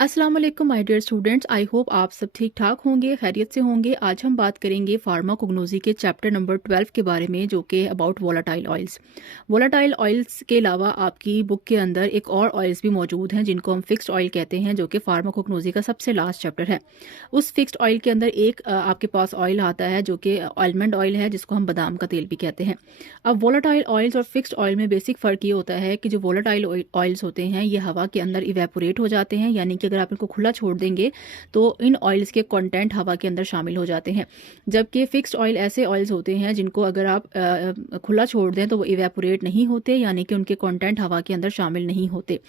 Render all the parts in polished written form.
अस्सलाम वालेकुम my dear students. I hope आप सब ठीक ठाक होंगे, खैरियत से होंगे। आज हम बात करेंगे फार्माकोग्नोसी के चैप्टर नंबर 12 के बारे में, जो कि about volatile oils. Volatile oils के अलावा आपकी बुक के अंदर एक और ऑयल्स भी मौजूद हैं जिनको हम फिक्स्ड ऑयल कहते हैं, जो कि फार्माकोग्नोसी का सबसे लास्ट चैप्टर है। उस फिक्स्ड ऑयल के अंदर एक आपके पास ऑयल आता है जो कि आलमंड ऑयल है, जिसको हम बादाम का तेल भी कहते हैं। अब वोलाटाइल ऑयल्स और फिक्स्ड ऑयल में बेसिक फ़र्क ये होता है कि जो वोलाटाइल ऑयल्स होते हैं ये हवा के अंदर इवेपोरेट हो जाते हैं, यानी कि अगर आप इनको खुला छोड़ देंगे तो इन ऑयल्स के कंटेंट हवा के अंदर शामिल हो जाते हैं। जबकि फिक्स्ड ऑयल ऐसे ऑयल्स होते हैं जिनको अगर आप खुला छोड़ दें तो वो इवेपोरेट नहीं होते, यानी कि उनके कंटेंट हवा के अंदर शामिल नहीं होते।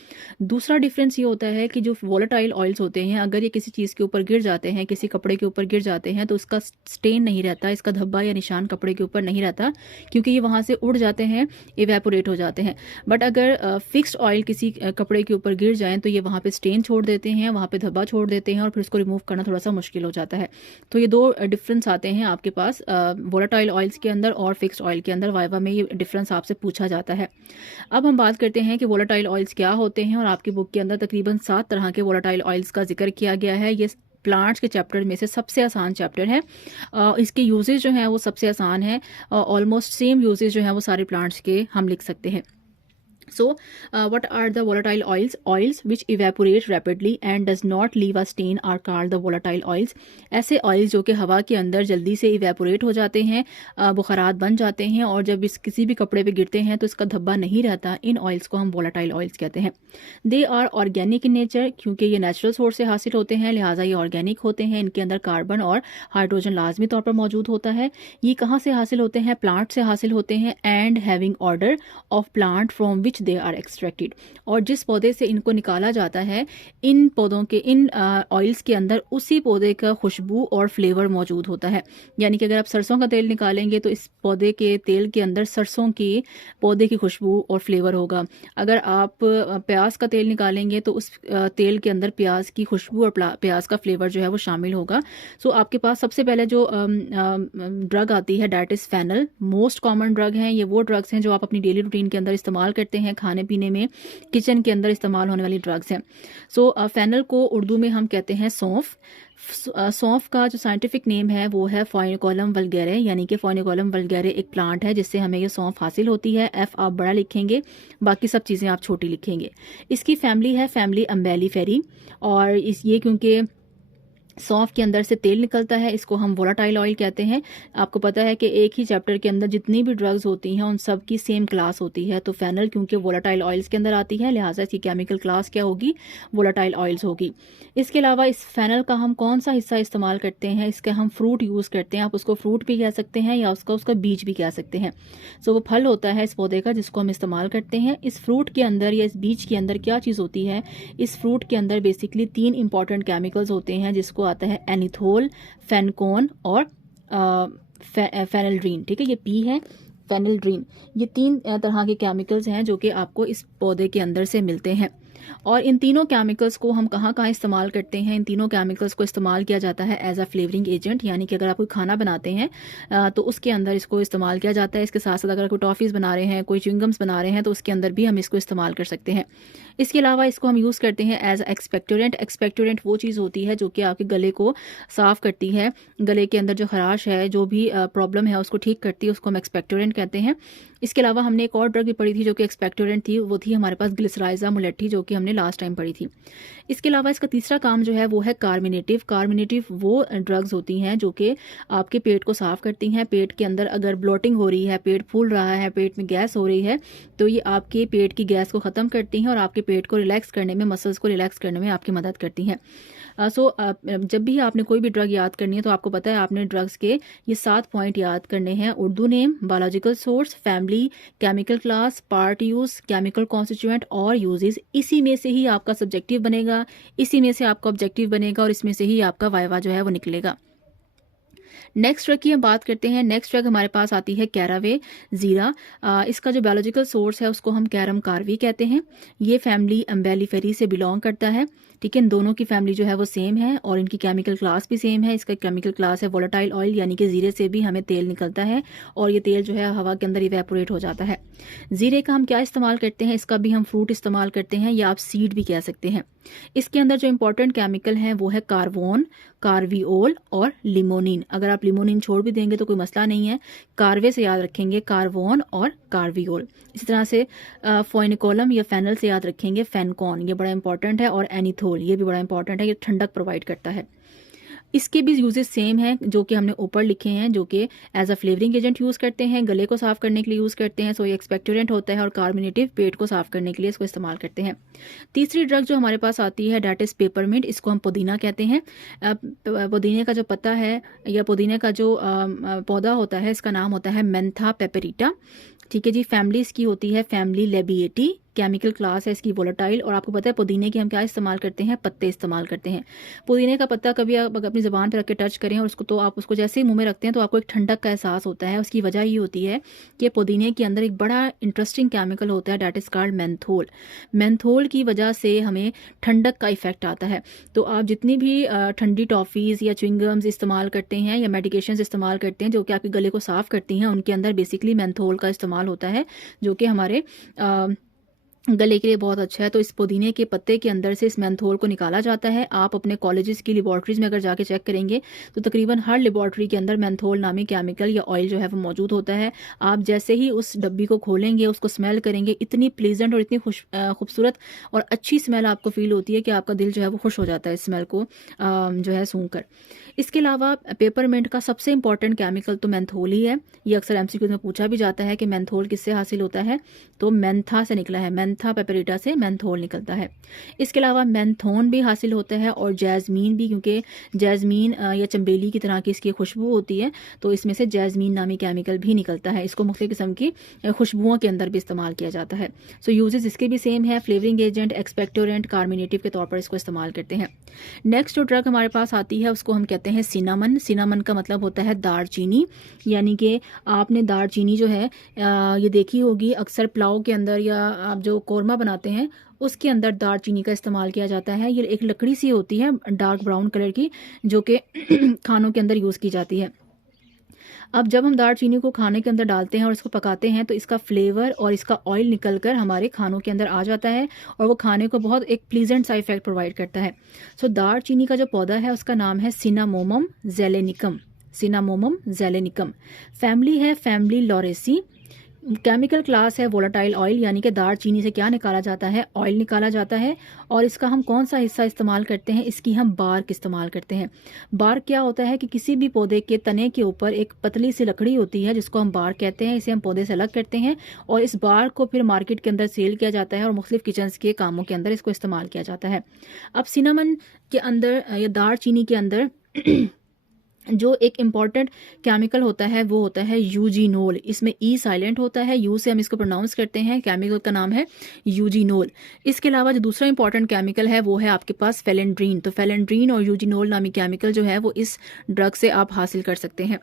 दूसरा डिफरेंस ये होता है कि जो वोलेटाइल ऑयल्स होते हैं, अगर ये किसी चीज़ के ऊपर गिर जाते हैं, किसी कपड़े के ऊपर गिर जाते हैं, तो उसका स्टेन नहीं रहता, इसका धब्बा या निशान कपड़े के ऊपर नहीं रहता, क्योंकि ये वहाँ से उड़ जाते हैं, इवेपोरेट हो जाते हैं। बट अगर फिक्स्ड ऑयल किसी कपड़े के ऊपर गिर जाएँ तो ये वहाँ पे स्टेन छोड़ देते हैं, वहाँ पे धब्बा छोड़ देते हैं और फिर उसको रिमूव करना थोड़ा सा मुश्किल हो जाता है। तो ये दो डिफरेंस आते हैं आपके पास वोलेटाइल ऑयल्स के अंदर और फिक्स्ड ऑयल के अंदर। वाइवा में ये डिफरेंस आपसे पूछा जाता है। अब हम बात करते हैं कि वोलेटाइल ऑयल्स क्या होते हैं, और आपकी बुक के अंदर तकरीबन 7 तरह के वोलेटाइल ऑयल्स का जिक्र किया गया है। ये प्लांट्स के चैप्टर में से सबसे आसान चैप्टर है। इसके यूजेज जो हैं वो सबसे आसान है। ऑलमोस्ट सेम यूजेज जो हैं वो सारे प्लांट्स के हम लिख सकते हैं। So, what are the volatile oils? Oils which evaporate rapidly and does not leave a stain are called the volatile oils. ऐसे ऑयल्स जो कि हवा के अंदर जल्दी से इवेपोरेट हो जाते हैं, बुखारात बन जाते हैं, और जब इस किसी भी कपड़े पे गिरते हैं तो इसका धब्बा नहीं रहता, इन ऑयल्स को हम वोलाटाइल ऑयल्स कहते हैं। They are organic in nature, क्योंकि ये नेचुरल सोर्स से हासिल होते हैं, लिहाजा ये ऑर्गेनिक होते हैं। इनके अंदर कार्बन और हाइड्रोजन लाजमी तौर पर मौजूद होता है। ये कहाँ से हासिल होते हैं? प्लांट से हासिल होते हैं। And having order of plant from which they are extracted, और जिस पौधे से इनको निकाला जाता है, इन पौधों के इन ऑयल्स के अंदर उसी पौधे का खुशबू और फ्लेवर मौजूद होता है। यानी कि अगर आप सरसों का तेल निकालेंगे तो इस पौधे के तेल के अंदर सरसों की पौधे की खुशबू और फ्लेवर होगा। अगर आप प्याज का तेल निकालेंगे तो उस तेल के अंदर प्याज की खुशबू और प्याज का फ्लेवर जो है वो शामिल होगा। सो आपके पास सबसे पहले जो ड्रग आती है, that is fennel. Most common drug हैं ये, वो ड्रग्स हैं जो आप अपनी डेली रूटीन के अंदर इस्तेमाल करते हैं, खाने पीने में, किचन के अंदर इस्तेमाल होने वाली ड्रग्स हैं। सो फेनल को उर्दू में हम कहते हैं सौंफ। सौंफ का जो साइंटिफिक नेम है वो है फोइनिकोलम वल्गैरे, यानी कि फोइनिकोलम वल्गैरे एक प्लांट है जिससे हमें ये सौंफ हासिल होती है। एफ आप बड़ा लिखेंगे, बाकी सब चीज़ें आप छोटी लिखेंगे। इसकी फैमिली है फैमिली अम्बेलिफेरी, और इस ये क्योंकि सौंफ के अंदर से तेल निकलता है, इसको हम वोलाटाइल ऑयल कहते हैं। आपको पता है कि एक ही चैप्टर के अंदर जितनी भी ड्रग्स होती हैं उन सब की सेम क्लास होती है। तो फेनल क्योंकि वोलाटाइल ऑयल्स के अंदर आती है, लिहाजा इसकी केमिकल क्लास क्या होगी? वोलाटाइल ऑयल्स होगी। इसके अलावा इस फेनल का हम कौन सा हिस्सा इस्तेमाल करते हैं? इसका हम फ्रूट यूज़ करते हैं। आप उसको फ्रूट भी कह सकते हैं या उसका बीज भी कह सकते हैं। सो वो फल होता है इस पौधे का जिसको हम इस्तेमाल करते हैं। इस फ्रूट के अंदर या इस बीज के अंदर क्या चीज़ होती है? इस फ्रूट के अंदर बेसिकली 3 इंपॉर्टेंट केमिकल्स होते हैं, जिसको आता है एनिथोल, फेनकोन और फेनल्ड्रीन। ठीक है, ये पी है, फेनल्ड्रीन। ये 3 तरह के केमिकल्स हैं जो कि आपको इस पौधे के अंदर से मिलते हैं। और इन तीनों केमिकल्स को हम कहाँ कहाँ इस्तेमाल करते हैं? इन तीनों केमिकल्स को इस्तेमाल किया जाता है एज अ फ्लेवरिंग एजेंट, यानी कि अगर आप कोई खाना बनाते हैं तो उसके अंदर इसको इस्तेमाल किया जाता है। इसके साथ साथ अगर कोई टॉफ़ीज़ बना रहे हैं, कोई च्युइंगम्स बना रहे हैं, तो उसके अंदर भी हम इसको इस्तेमाल कर सकते हैं। इसके अलावा इसको हम यूज़ करते हैं एज एक्सपेक्टोरेंट। एक्सपेक्टोरेंट वो चीज़ होती है जो कि आपके गले को साफ़ करती है, गले के अंदर जो खराश है, जो भी प्रॉब्लम है उसको ठीक करती है, उसको हम एक्सपेक्टोरेंट कहते हैं। इसके अलावा हमने एक और ड्रग भी पढ़ी थी जो कि एक्सपेक्टोरेंट थी, वो थी हमारे पास ग्लिसराइजा मुलेट्टी, जो कि हमने लास्ट टाइम पढ़ी थी। इसके अलावा इसका तीसरा काम जो है वो है कार्मिनेटिव। कार्मिनेटिव वो ड्रग्स होती हैं जो कि आपके पेट को साफ़ करती हैं। पेट के अंदर अगर ब्लोटिंग हो रही है, पेट फूल रहा है, पेट में गैस हो रही है, तो ये आपके पेट की गैस को ख़त्म करती हैं और आपके पेट को रिलैक्स करने में, मसल्स को रिलैक्स करने में आपकी मदद करती हैं। जब भी आपने कोई भी ड्रग याद करनी है तो आपको पता है आपने ड्रग्स के ये 7 पॉइंट याद करने हैं। Urdu name, biological source, family, chemical class, part use, chemical constituent और यूजेस। इसी में से ही आपका सब्जेक्टिव बनेगा, इसी में से आपका ऑब्जेक्टिव बनेगा और इसमें से ही आपका वाइवा जो है वो निकलेगा। नेक्स्ट ड्रग की हम बात करते हैं। नेक्स्ट ड्रग हमारे पास आती है कैरावे जीरा। इसका जो बायोलॉजिकल सोर्स है उसको हम कैरम कार्वी कहते हैं। ये फैमिली अम्बेलिफेरी से बिलोंग करता है। ठीक है, इन दोनों की फैमिली जो है वो सेम है और इनकी केमिकल क्लास भी सेम है। इसका केमिकल क्लास है वोलेटाइल ऑयल, यानी कि जीरे से भी हमें तेल निकलता है और ये तेल जो है हवा के अंदर इवेपोरेट हो जाता है। जीरे का हम क्या इस्तेमाल करते हैं, इसका भी हम फ्रूट इस्तेमाल करते हैं या आप सीड भी कह सकते हैं। इसके अंदर जो इंपॉर्टेंट केमिकल हैं वो है कार्बोन, कार्विओल और लिमोनिन। अगर आप लिमोनिन छोड़ भी देंगे तो कोई मसला नहीं है, कार्वे से याद रखेंगे कार्बोन और कार्विओल। इसी तरह से फोइनिकोलम या फेनल से याद रखेंगे फेनकॉन, ये बड़ा इंपॉर्टेंट है, और एनीथोल, ये भी बड़ा इंपॉर्टेंट है, ये ठंडक प्रोवाइड करता है। इसके भी यूजेस सेम हैं जो कि हमने ऊपर लिखे हैं, जो कि as a flavouring agent use करते हैं, गले को साफ करने के लिए यूज़ करते हैं, सो ये एक्सपेक्टोरेंट होता है, और कार्बोनेटिव पेट को साफ करने के लिए इसको इस्तेमाल करते हैं। तीसरी ड्रग जो हमारे पास आती है डैट इज़ पेपरमिंट, इसको हम पुदीना कहते हैं। पुदीने का जो पत्ता है या पुदीने का जो पौधा होता है इसका नाम होता है मेंथा पेपरिटा। ठीक है जी, फैमिली इसकी होती है फैमिली लेबिएटी, केमिकल क्लास है इसकी वोलेटाइल। और आपको पता है पुदीने की हम क्या इस्तेमाल करते हैं, पत्ते इस्तेमाल करते हैं। पुदीने का पत्ता कभी आप अपनी ज़बान पर रख के टच करें और उसको, तो आप उसको जैसे ही मुंह में रखते हैं तो आपको एक ठंडक का एहसास होता है। उसकी वजह ये होती है कि पुदीने के अंदर एक बड़ा इंटरेस्टिंग केमिकल होता है that is called menthol. Menthol की वजह से हमें ठंडक का इफेक्ट आता है। तो आप जितनी भी ठंडी टॉफ़ीज़ या च्युइंगम्स इस्तेमाल करते हैं या मेडिकेशंस इस्तेमाल करते हैं जो कि आपके गले को साफ़ करती हैं, उनके अंदर बेसिकली मेंथोल का इस्तेमाल होता है, जो कि हमारे गले के लिए बहुत अच्छा है। तो इस पुदीने के पत्ते के अंदर से इस मेंथोल को निकाला जाता है। आप अपने कॉलेजेस की लेबॉर्ट्रीज में अगर जाके चेक करेंगे तो तकरीबन हर लेबॉर्ट्री के अंदर मेंथोल नामी केमिकल या ऑयल जो है वो मौजूद होता है। आप जैसे ही उस डब्बी को खोलेंगे, उसको स्मेल करेंगे, इतनी प्लीजेंट और इतनी खूबसूरत और अच्छी स्मेल आपको फील होती है कि आपका दिल जो है वो खुश हो जाता है इस स्मेल को जो है सूंघ कर। इसके अलावा पेपरमिंट का सबसे इंपॉर्टेंट केमिकल तो मेंथोल ही है। ये अक्सर एमसीक्यू में पूछा भी जाता है कि मेंथोल किससे हासिल होता है, तो मेंथा से निकला है, मेंथा पेपरिटा से मेंथोल निकलता है। इसके अलावा मेंथोन भी हासिल होता है और जैस्मीन भी, क्योंकि जैस्मीन या चंबेली की तरह की इसकी खुशबू होती है, तो इसमें से जैस्मीन नामी केमिकल भी निकलता है। इसको मुख्तलिफ किस्म की खुशबुओं के अंदर भी इस्तेमाल किया जाता है। सो यूजेस इसके भी सेम है, फ्लेवरिंग एजेंट, एक्सपेक्टोरेंट, कार्मिनेटिव के तौर पर इसको इस्तेमाल करते हैं। नेक्स्ट जो ड्रग हमारे पास आती है उसको हम कहते हैं सिनामन। सिनामन का मतलब होता है दारचीनी, यानी कि आपने दारचीनी जो है ये देखी होगी अक्सर पुलाव के अंदर या आप जो कौरमा बनाते हैं उसके अंदर दारचीनी का इस्तेमाल किया जाता है। ये एक लकड़ी सी होती है डार्क ब्राउन कलर की, जो कि खानों के अंदर यूज़ की जाती है। अब जब हम दालचीनी को खाने के अंदर डालते हैं और इसको पकाते हैं तो इसका फ्लेवर और इसका ऑयल निकलकर हमारे खानों के अंदर आ जाता है और वो खाने को बहुत एक प्लीजेंट सा इफेक्ट प्रोवाइड करता है। सो दालचीनी का जो पौधा है उसका नाम है सिनामोमम जेलेनिकम। सिनामोमम जेलेनिकम। फैमिली है फैमिली लॉरेसी। केमिकल क्लास है वोलाटाइल ऑयल, यानी कि दार चीनी से क्या निकाला जाता है, ऑयल निकाला जाता है। और इसका हम कौन सा हिस्सा इस्तेमाल करते हैं, इसकी हम बार्क इस्तेमाल करते हैं। बार्क क्या होता है कि किसी भी पौधे के तने के ऊपर एक पतली सी लकड़ी होती है जिसको हम बार्क कहते हैं। इसे हम पौधे से अलग करते हैं और इस बार्क को फिर मार्केट के अंदर सेल किया जाता है और मुख्तलिफ किचन के कामों के अंदर इसको इस्तेमाल किया जाता है। अब सिनामन के अंदर या दार चीनी के अंदर जो एक इम्पॉर्टेंट केमिकल होता है वो होता है यूजीनोल। इसमें ई साइलेंट होता है, यू से हम इसको प्रोनाउंस करते हैं। केमिकल का नाम है यूजीनोल। इसके अलावा जो दूसरा इंपॉर्टेंट केमिकल है वो है आपके पास फेलेंड्रीन। तो फेलेंड्रीन और यूजीनोल नामी केमिकल जो है वो इस ड्रग से आप हासिल कर सकते हैं।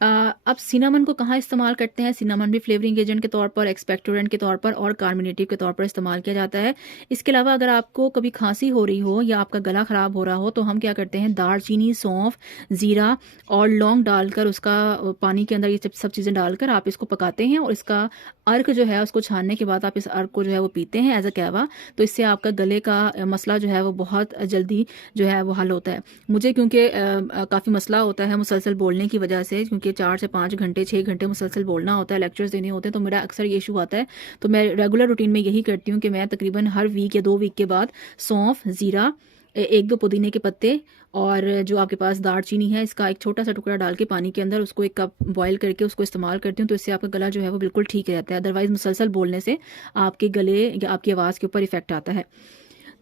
अब सिनामन को कहाँ इस्तेमाल करते हैं, सिनामन भी फ्लेवरिंग एजेंट के तौर पर, एक्सपेक्टोरेंट के तौर पर और कार्मिनेटिव के तौर पर इस्तेमाल किया जाता है। इसके अलावा अगर आपको कभी खांसी हो रही हो या आपका गला ख़राब हो रहा हो तो हम क्या करते हैं, दालचीनी, सौंफ, ज़ीरा और लौंग डालकर उसका पानी के अंदर ये सब चीज़ें डालकर आप इसको पकाते हैं और इसका अर्क जो है उसको छानने के बाद आप इस अर्क को जो है वो पीते हैं एज अ कहवा। तो इससे आपका गले का मसला जो है वो बहुत जल्दी जो है वो हल होता है। मुझे क्योंकि काफ़ी मसला होता है मुसलसल बोलने की वजह से, क्योंकि 4 से 5 घंटे 6 घंटे मुसलसल बोलना होता है, लेक्चर्स देने होते हैं, तो मेरा अक्सर ये इशू आता है। तो मैं रेगुलर रूटीन में यही करती हूँ कि मैं तकरीबन हर वीक या 2 वीक के बाद सौंफ, ज़ीरा, 1-2 पुदीने के पत्ते और जो आपके पास दालचीनी है इसका एक छोटा सा टुकड़ा डाल के पानी के अंदर उसको 1 कप बॉयल करके उसको इस्तेमाल करती हूँ। तो इससे आपका गला जो है वो बिल्कुल ठीक रहता है। अदरवाइज मुसलसल बोलने से आपके गले या आपकी आवाज़ के ऊपर इफेक्ट आता है।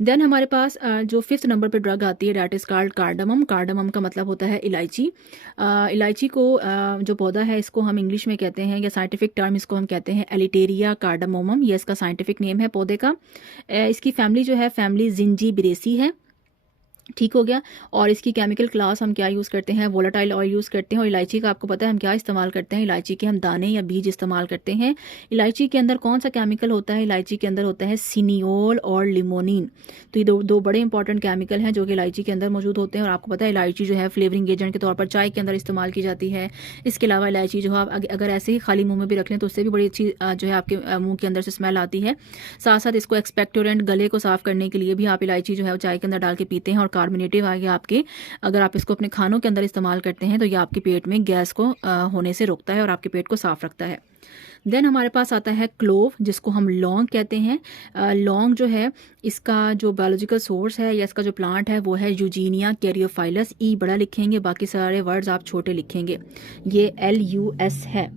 देन हमारे पास जो 5th नंबर पे ड्रग आती है that is called cardamom. Cardamom का मतलब होता है इलायची। इलायची को जो पौधा है इसको हम इंग्लिश में कहते हैं या साइंटिफिक टर्म इसको हम कहते हैं एलिटेरिया कार्डामोमम, ये इसका साइंटिफिक नेम है पौधे का। इसकी फैमिली जो है फैमिली जिंजीबिरेसी है। ठीक हो गया। और इसकी केमिकल क्लास हम क्या यूज़ करते हैं, वोलेटाइल ऑयल यूज़ करते हैं। और इलायची का आपको पता है हम क्या इस्तेमाल करते हैं, इलायची के हम दाने या बीज इस्तेमाल करते हैं। इलायची के अंदर कौन सा केमिकल होता है, इलायची के अंदर होता है सिनियोल और लिमोनिन। तो ये दो दो बड़े इंपॉर्टेंट केमिकल हैं जो कि इलायची के अंदर मौजूद होते हैं। और आपको पता है इलायची जो है फ्लेवरिंग एजेंट के तौर पर चाय के अंदर इस्तेमाल की जाती है। इसके अलावा इलायची जो है आप अगर ऐसे ही खाली मुँह में भी रख लें तो उससे भी बड़ी अच्छी जो है आपके मुँह के अंदर से स्मेल आती है। साथ साथ इसको एक्सपेक्टोरेंट, गले को साफ करने के लिए भी आप इलायची जो है वो चाय के अंदर डाल के पीते हैं। और कार्बोनेटिव आ गया आपके, अगर आप इसको अपने खानों के अंदर इस्तेमाल करते हैं तो ये आपके पेट में गैस को होने से रोकता है और आपके पेट को साफ रखता है। देन हमारे पास आता है क्लोव, जिसको हम लौंग कहते हैं। लौंग जो है इसका जो बायोलॉजिकल सोर्स है या इसका जो प्लांट है वो है यूजीनिया कैरियोफाइलस। ई बड़ा लिखेंगे, बाकी सारे वर्ड्स आप छोटे लिखेंगे। ये LUS है,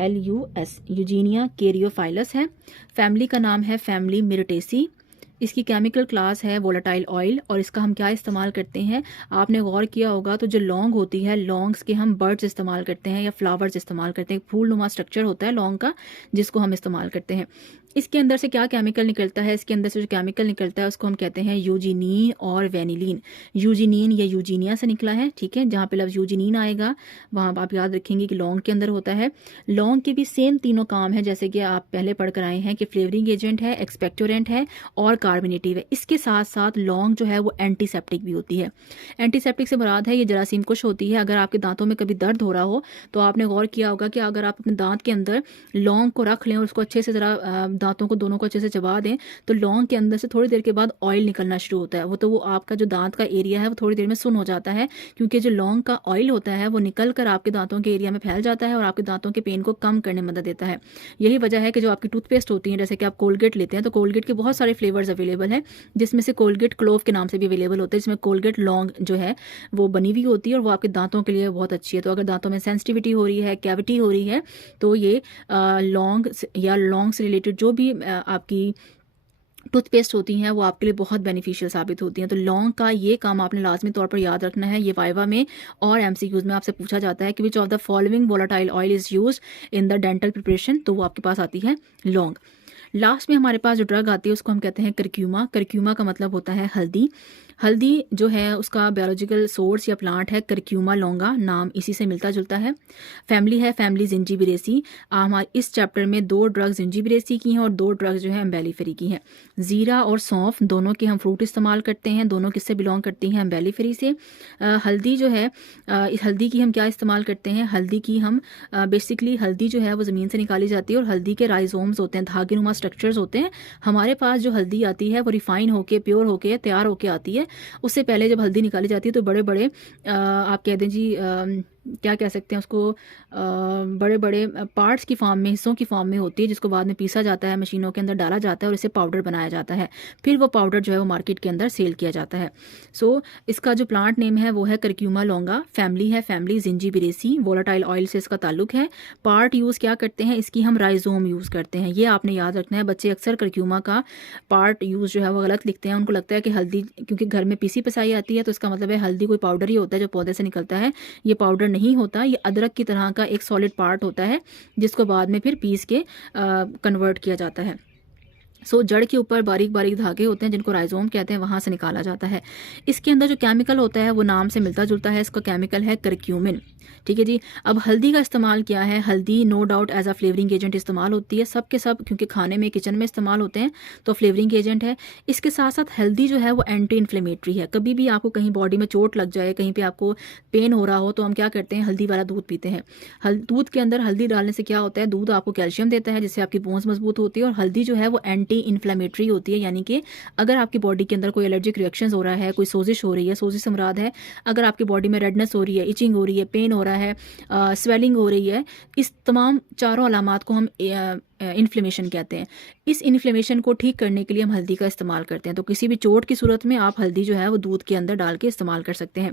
LUS, यूजीनिया कैरियोफाइलस है। फैमिली का नाम है फैमिली मिर्टेसी। इसकी केमिकल क्लास है वोलेटाइल ऑयल। और इसका हम क्या इस्तेमाल करते हैं, आपने गौर किया होगा तो जो लौंग होती है, लौंग्स के हम बर्ड्स इस्तेमाल करते हैं या फ्लावर्स इस्तेमाल करते हैं। फूलनुमा स्ट्रक्चर होता है लौंग का जिसको हम इस्तेमाल करते हैं। इसके अंदर से क्या केमिकल निकलता है, इसके अंदर से जो केमिकल निकलता है उसको हम कहते हैं यूजीनीन और वेनिलीन। यूजीनीन या यूजीनिया से निकला है, ठीक है। जहाँ पे लफ्ज़ यूजीनीन आएगा वहाँ आप याद रखेंगे कि लौंग के अंदर होता है। लौंग के भी सेम तीनों काम है जैसे कि आप पहले पढ़ कर आए हैं कि फ्लेवरिंग एजेंट है, एक्सपेक्टोरेंट है और कार्बोनेटिव है। इसके साथ साथ लौंग जो है वो एंटीसेप्टिक भी होती है। एंटीसेप्टिक से मुराद है ये जरासीम कुश होती है। अगर आपके दांतों में कभी दर्द हो रहा हो तो आपने गौर किया होगा कि अगर आप अपने दांत के अंदर लौंग को रख लें और उसको अच्छे से ज़रा दांतों को दोनों को अच्छे से चबा दें तो लौंग के अंदर से थोड़ी देर के बाद ऑयल निकलना शुरू होता है। वो आपका जो दांत का एरिया है वो थोड़ी देर में सुन्न हो जाता है, क्योंकि जो लौंग का ऑयल होता है वो निकल कर आपके दांतों के एरिया में फैल जाता है और आपके दांतों के पेन को कम करने में मदद देता है। यही वजह है कि जो आपकी टूथपेस्ट होती है, जैसे कि आप कोलगेट लेते हैं तो कोलगेट के बहुत सारे फ्लेवर्स अवेलेबल हैं, जिसमें से कोलगेट क्लोव के नाम से भी अवेलेबल होते हैं, जिसमें कोलगेट लौंग जो है वो बनी हुई होती है और वो आपके दांतों के लिए बहुत अच्छी है। तो अगर दांतों में सेंसिटिविटी हो रही है, कैविटी हो रही है, तो ये लौंग या लौंग से रिलेटेड जो भी आपकी टूथपेस्ट होती हैं वो आपके लिए बहुत बेनिफिशियल साबित होती हैं। तो लौंग का ये काम आपने लाजमी तौर पर याद रखना है। ये वाइवा में और MCQs में आपसे पूछा जाता है कि which of the following volatile oil is used in the dental preparation, तो वो आपके पास आती है लौंग। लास्ट में हमारे पास जो ड्रग आती है उसको हम कहते हैं करक्यूमा। करक्यूमा का मतलब होता है हल्दी। हल्दी जो है उसका बायोलॉजिकल सोर्स या प्लांट है करक्यूमा लौंगा, नाम इसी से मिलता जुलता है। फैमिली है फैमिली जिंजीबिरेसी। हमारे इस चैप्टर में 2 ड्रग्स जिंजीबिरेसी की हैं और 2 ड्रग्स जो है एम्बेलीफेरी की हैं। जीरा और सौंफ दोनों के हम फ्रूट इस्तेमाल करते हैं, दोनों किससे बिलोंग करती हैं, एम्बेलीफेरी से। हल्दी जो है इस हल्दी की हम क्या इस्तेमाल करते हैं, हल्दी की हम बेसिकली हल्दी जो है वो ज़मीन से निकाली जाती है और हल्दी के राइजोम्स होते हैं, धागेनुमा स्ट्रक्चर्स होते हैं। हमारे पास जो हल्दी आती है वो रिफाइन होके, प्योर होके, तैयार होके आती है। उससे पहले जब हल्दी निकाली जाती है तो बड़े बड़े आप कह दें जी क्या कह सकते हैं उसको, बड़े बड़े पार्ट्स की फॉर्म में, हिस्सों की फॉर्म में होती है, जिसको बाद में पीसा जाता है, मशीनों के अंदर डाला जाता है और इसे पाउडर बनाया जाता है। फिर वो पाउडर जो है वो मार्केट के अंदर सेल किया जाता है। सो इसका जो प्लांट नेम है वो है करक्यूमा लौंगा। फैमिली है फैमिली जिंजीबिरेसी। वोलेटाइल ऑयल से इसका ताल्लुक है। पार्ट यूज़ क्या करते हैं, इसकी हम राइजोम यूज़ करते हैं। ये आपने याद रखना है। बच्चे अक्सर करक्यूमा का पार्ट यूज़ जो है वो गलत लिखते हैं। उनको लगता है कि हल्दी क्योंकि घर में पीसी पिसाई आती है तो इसका मतलब है हल्दी कोई पाउडर ही होता है जो पौधे से निकलता है। ये पाउडर नहीं होता, ये अदरक की तरह का एक सॉलिड पार्ट होता है जिसको बाद में फिर पीस के कन्वर्ट किया जाता है। सो जड़ के ऊपर बारीक बारीक धागे होते हैं जिनको राइजोम कहते हैं, वहाँ से निकाला जाता है। इसके अंदर जो केमिकल होता है वो नाम से मिलता जुलता है। इसका केमिकल है करक्यूमिन। ठीक है जी। अब हल्दी का इस्तेमाल क्या है, हल्दी no doubt as a flavouring agent इस्तेमाल होती है, सब के सब, क्योंकि खाने में, किचन में इस्तेमाल होते हैं तो फ्लेवरिंग एजेंट है। इसके साथ साथ हल्दी जो है वो एंटी इन्फ्लेमेटरी है। कभी भी आपको कहीं बॉडी में चोट लग जाए, कहीं पे आपको पेन हो रहा हो तो हम क्या करते हैं, हल्दी वाला दूध पीते हैं। दूध के अंदर हल्दी डालने से क्या होता है, दूध आपको कैल्शियम देता है जिससे आपकी बोन्स मजबूत होती है। और हल्दी जो है वो एंटी इन्फ्लेमेटरी होती है, यानी कि अगर आपकी बॉडी के अंदर कोई एलर्जिक रिएक्शन हो रहा है, कोई सोजिश हो रही है, सोजिश से मुराद है अगर आपकी बॉडी में रेडनेस हो रही है, इचिंग हो रही है, पेन हो रहा है, स्वेलिंग हो रही है, इस तमाम चारों अलामात को हम इन्फ्लेमेशन कहते हैं। इस इन्फ्लेमेशन को ठीक करने के लिए हम हल्दी का इस्तेमाल करते हैं। तो किसी भी चोट की सूरत में आप हल्दी जो है वो दूध के अंदर डाल के इस्तेमाल कर सकते हैं।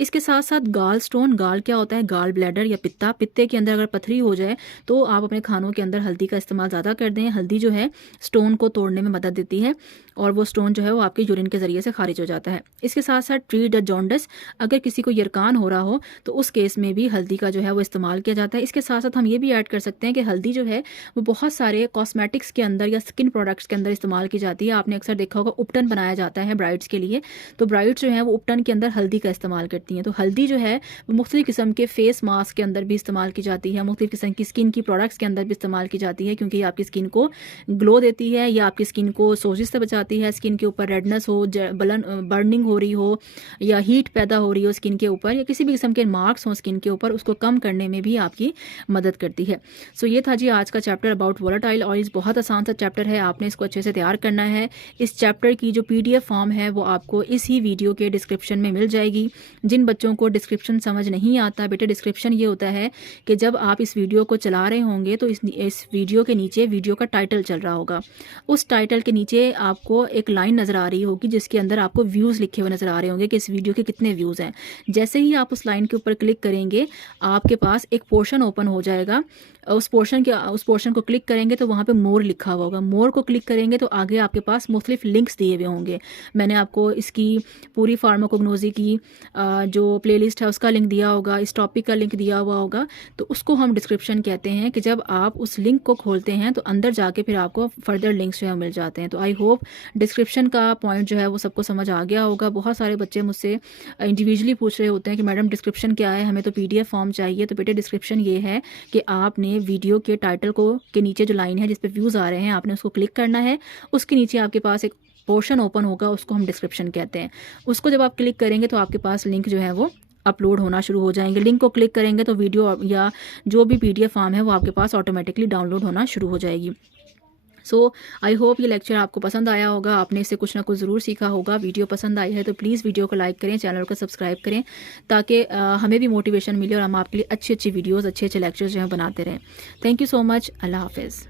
इसके साथ साथ गाल स्टोन, गाल क्या होता है, गाल ब्लैडर या पित्ता, पित्ते के अंदर अगर पथरी हो जाए तो आप अपने खानों के अंदर हल्दी का इस्तेमाल ज़्यादा कर दें। हल्दी जो है स्टोन को तोड़ने में मदद देती है और वो स्टोन जो है वो आपके यूरिन के ज़रिए से खारिज हो जाता है। इसके साथ साथ ट्रीट द जॉन्डिस, अगर किसी को यरकान हो रहा हो तो उस केस में भी हल्दी का जो है वो इस्तेमाल किया जाता है। इसके साथ साथ हम ये भी ऐड कर सकते हैं कि हल्दी जो है वो बहुत बहुत सारे कॉस्मेटिक्स के अंदर या स्किन प्रोडक्ट्स के अंदर इस्तेमाल की जाती है। आपने अक्सर देखा होगा उपटन बनाया जाता है ब्राइड्स के लिए, तो ब्राइड्स जो हैं वो उपटन के अंदर हल्दी का इस्तेमाल करती हैं। तो हल्दी जो है वो मुख्तलिफ़ किस्म के फेस मास्क के अंदर भी इस्तेमाल की जाती है, मुख्तलिफ़ किस्म की स्किन की प्रोडक्ट्स के अंदर भी इस्तेमाल की जाती है, क्योंकि ये आपकी स्किन को ग्लो देती है या आपकी स्किन को सोजिश से बचाती है। स्किन के ऊपर रेडनेस हो, बर्निंग हो रही हो या हीट पैदा हो रही हो स्किन के ऊपर, या किसी भी किस्म के मार्क्स हों स्किन के ऊपर, उसको कम करने में भी आपकी मदद करती है। सो ये था जी आज का चैप्टर अबाउट वोलेटाइल ऑयल्स। बहुत आसान सा चैप्टर है, आपने इसको अच्छे से तैयार करना है। इस चैप्टर की जो PDF फॉर्म है वो आपको इसी वीडियो के डिस्क्रिप्शन में मिल जाएगी। जिन बच्चों को डिस्क्रिप्शन समझ नहीं आता, बेटे डिस्क्रिप्शन ये होता है कि जब आप इस वीडियो को चला रहे होंगे तो इस वीडियो के नीचे वीडियो का टाइटल चल रहा होगा, उस टाइटल के नीचे आपको एक लाइन नज़र आ रही होगी जिसके अंदर आपको व्यूज़ लिखे हुए नज़र आ रहे होंगे कि इस वीडियो के कितने व्यूज़ हैं। जैसे ही आप उस लाइन के ऊपर क्लिक करेंगे आपके पास एक पोर्शन ओपन हो जाएगा। उस पोर्शन को क्लिक करेंगे तो वहाँ पे मोर लिखा हुआ होगा। मोर को क्लिक करेंगे तो आगे आपके पास मुख्तलिफ लिंक्स दिए हुए होंगे। मैंने आपको इसकी पूरी फार्माकोग्नोसी की जो प्लेलिस्ट है उसका लिंक दिया होगा, इस टॉपिक का लिंक दिया हुआ होगा, तो उसको हम डिस्क्रिप्शन कहते हैं। कि जब आप उस लिंक को खोलते हैं तो अंदर जाके फिर आपको फर्दर लिंक्स जो है मिल जाते हैं। तो आई होप डिस्क्रिप्शन का पॉइंट जो है वो सबको समझ आ गया होगा। बहुत सारे बच्चे मुझसे इंडिविजुअली पूछ रहे होते हैं कि मैडम डिस्क्रिप्शन क्या है, हमें तो PDF फॉर्म चाहिए। तो बेटे डिस्क्रिप्शन ये है कि आपने वीडियो के टाइटल को के नीचे जो लाइन है जिस पे व्यूज़ आ रहे हैं, आपने उसको क्लिक करना है। उसके नीचे आपके पास एक पोर्शन ओपन होगा, उसको हम डिस्क्रिप्शन कहते हैं। उसको जब आप क्लिक करेंगे तो आपके पास लिंक जो है वो अपलोड होना शुरू हो जाएंगे। लिंक को क्लिक करेंगे तो वीडियो या जो भी PDF फॉर्म है वो आपके पास ऑटोमेटिकली डाउनलोड होना शुरू हो जाएगी। सो आई होप ये लेक्चर आपको पसंद आया होगा, आपने इससे कुछ ना कुछ ज़रूर सीखा होगा। वीडियो पसंद आई है तो प्लीज़ वीडियो को लाइक करें, चैनल को सब्सक्राइब करें, ताकि हमें भी मोटिवेशन मिले और हम आपके लिए अच्छी अच्छी वीडियोज़, अच्छे अच्छे लेक्चर्स जो हैं बनाते रहें। Thank you so much. अल्लाह हाफिज़।